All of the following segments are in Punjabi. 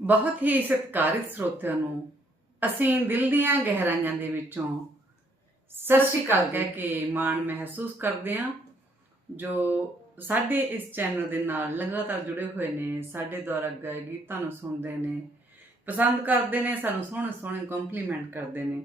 ਬਹੁਤ ਹੀ ਸਤਿਕਾਰਿਤ ਸਰੋਤਿਆਂ ਨੂੰ ਅਸੀਂ ਦਿਲ ਦੀਆਂ ਗਹਿਰਾਈਆਂ ਦੇ ਵਿੱਚੋਂ ਸਤਿ ਸ਼੍ਰੀ ਅਕਾਲ ਕਹਿ ਕੇ ਮਾਣ ਮਹਿਸੂਸ ਕਰਦੇ ਹਾਂ, ਜੋ ਸਾਡੇ ਇਸ ਚੈਨਲ ਦੇ ਨਾਲ ਲਗਾਤਾਰ ਜੁੜੇ ਹੋਏ ਨੇ, ਸਾਡੇ ਦੁਆਰਾ ਗਾਏ ਗੀਤਾਂ ਨੂੰ ਸੁਣਦੇ ਨੇ, ਪਸੰਦ ਕਰਦੇ ਨੇ, ਸਾਨੂੰ ਸੋਹਣੇ ਸੋਹਣੇ ਕੰਪਲੀਮੈਂਟ ਕਰਦੇ ਨੇ।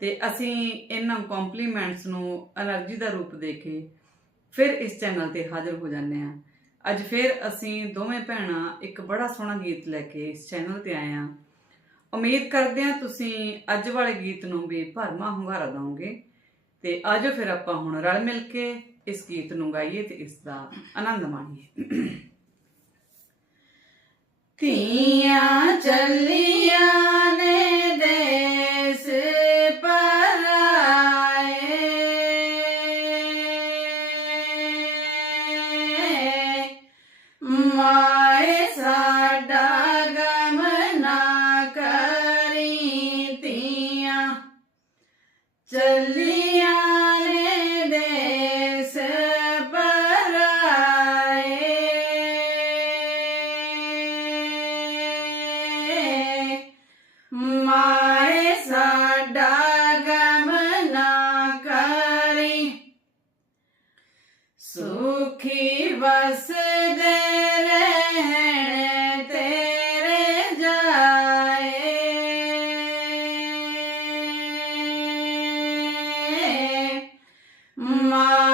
ਤੇ ਅਸੀਂ ਇਹਨਾਂ ਕੰਪਲੀਮੈਂਟਸ ਨੂੰ એનર્ਜੀ ਦਾ ਰੂਪ ਦੇ ਕੇ ਫਿਰ ਇਸ ਚੈਨਲ ਤੇ ਹਾਜ਼ਰ ਹੋ ਜਾਂਦੇ ਹਾਂ। ਅੱਜ ਫਿਰ ਅਸੀਂ ਦੋਵੇਂ ਭੈਣਾਂ ਇੱਕ ਬੜਾ ਸੋਹਣਾ ਗੀਤ ਲੈ ਕੇ ਇਸ ਚੈਨਲ ਤੇ ਆਏ ਹਾਂ। ਉਮੀਦ ਕਰਦੇ ਹਾਂ ਤੁਸੀਂ ਅੱਜ ਵਾਲੇ ਗੀਤ ਨੂੰ ਵੀ ਭਰਮਾ ਹੁੰਗਾਰਾ ਦਿਓਗੇ ਤੇ ਆਜੋ ਫਿਰ ਆਪਾਂ ਹੁਣ ਰਲ ਮਿਲ ਕੇ ਇਸ ਗੀਤ ਨੂੰ ਗਾਈਏ ਤੇ ਇਸ ਦਾ ਆਨੰਦ ਮਾਣੀਏ। ਧੀਆਂ ਚੱਲੀਆਂ ਨੇ ਚੱਲੀਆਂ ਨੇ ਦੇਸ ਪਰਾਏ ਮਾਏ ਸਾਡਾ ਗਮ ਨਾ ਕਰੀ। ਸੁਖੀ ਵਸਦੇ ਮਾਏ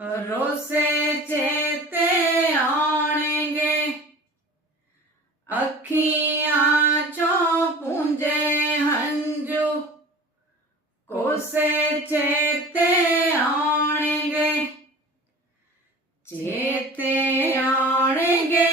ਰੋਸੇ ਚੇਤੇ ਆਉਣਗੇ। ਅੱਖੀਆਂ ਚੋਂ ਪੁੰਜੇ ਹੰਝੂ ਕੋਸੇ ਚੇਤੇ ਆਉਣਗੇ। ਚੇਤੇ ਆਉਣਗੇ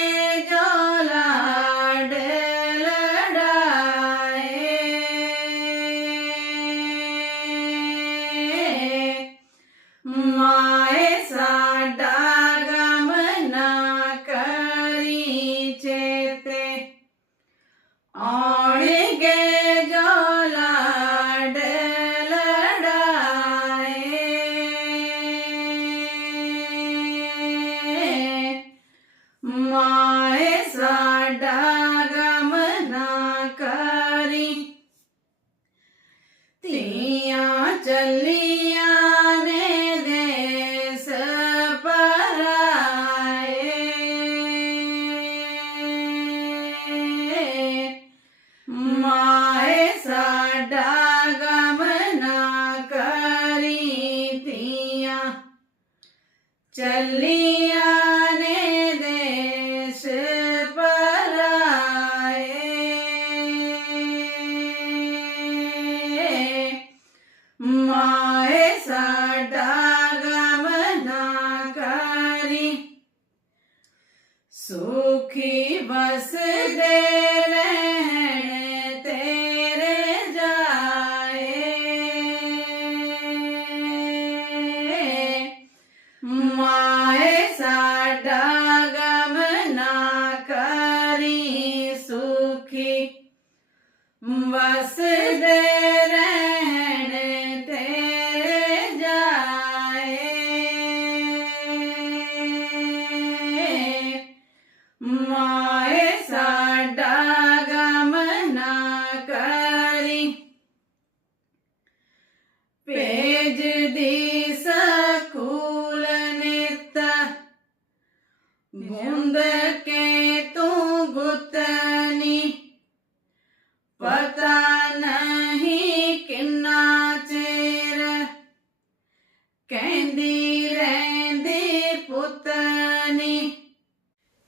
ਮਾਏ ਸਾਡਾ ਵਸਦੇ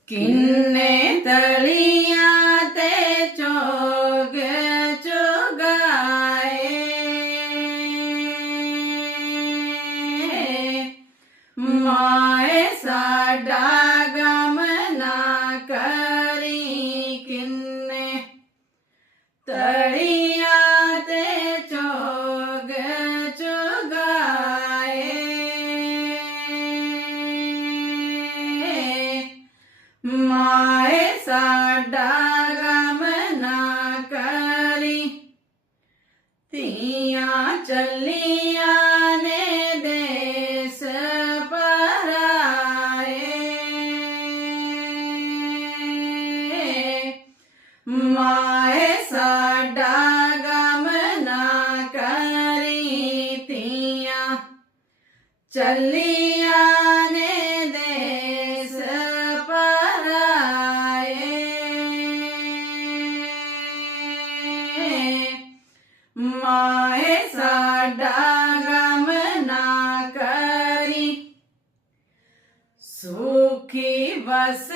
ਕਿੰਨੇ ਤਲੀਆਂ ਤੇ ਚੋਗ ਚੁਗਾਏ? ਮਾਏ ਸਾਡਾ ਸਾਡਾ ਗਮ ਨਾ ਕਰੀ। ਧੀਆਂ ਚੱਲੀ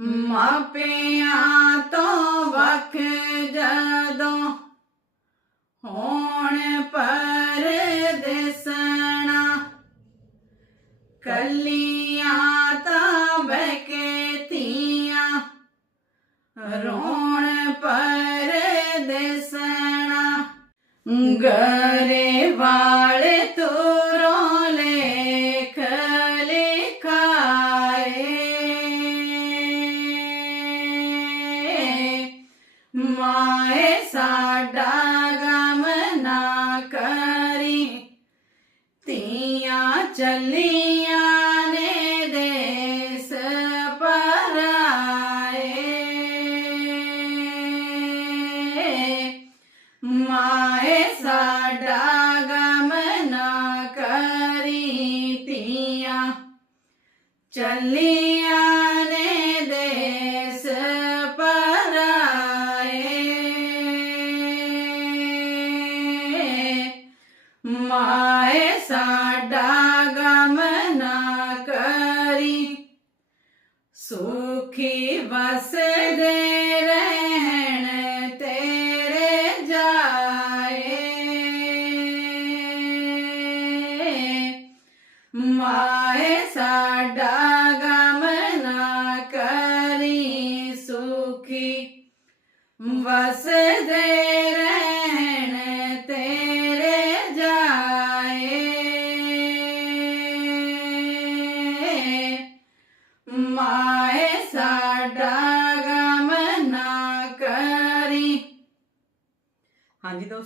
ਮਾਪਿਆਂ ਤੋਂ ਵਖ ਜਦੋਂ ਹੋਣ ਪਰ ਦੇਸਣਾ ਕੱਲੀਆਂ ਤਾਂ ਬਹਿ ਕੇ ਧੀਆਂ ਰੋਣ ਪਰ ਦੇਸਣਾ ਮਾਏ ਸਾਡਾ ਗਮ ਨਾ ਕਰੀ। ਧੀਆਂ ਚੱਲੀ ਮਾਏ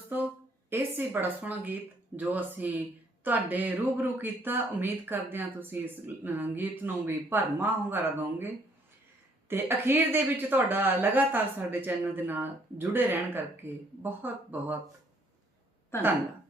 ਦੋਸਤੋ, ਇਹ ਸੀ ਬੜਾ ਸੋਹਣਾ ਗੀਤ ਜੋ ਅਸੀਂ ਤੁਹਾਡੇ ਰੂਬਰੂ ਕੀਤਾ। ਉਮੀਦ ਕਰਦੇ ਹਾਂ ਤੁਸੀਂ ਇਸ ਗੀਤ ਨੂੰ ਵੀ ਭਰਮਾ ਹੁੰਗਾਰਾ ਦਿਓਗੇ ਤੇ ਅਖੀਰ ਦੇ ਵਿੱਚ ਤੁਹਾਡਾ ਲਗਾਤਾਰ ਸਾਡੇ ਚੈਨਲ ਦੇ ਨਾਲ ਜੁੜੇ ਰਹਿਣ ਕਰਕੇ ਬਹੁਤ ਬਹੁਤ ਧੰਨਵਾਦ।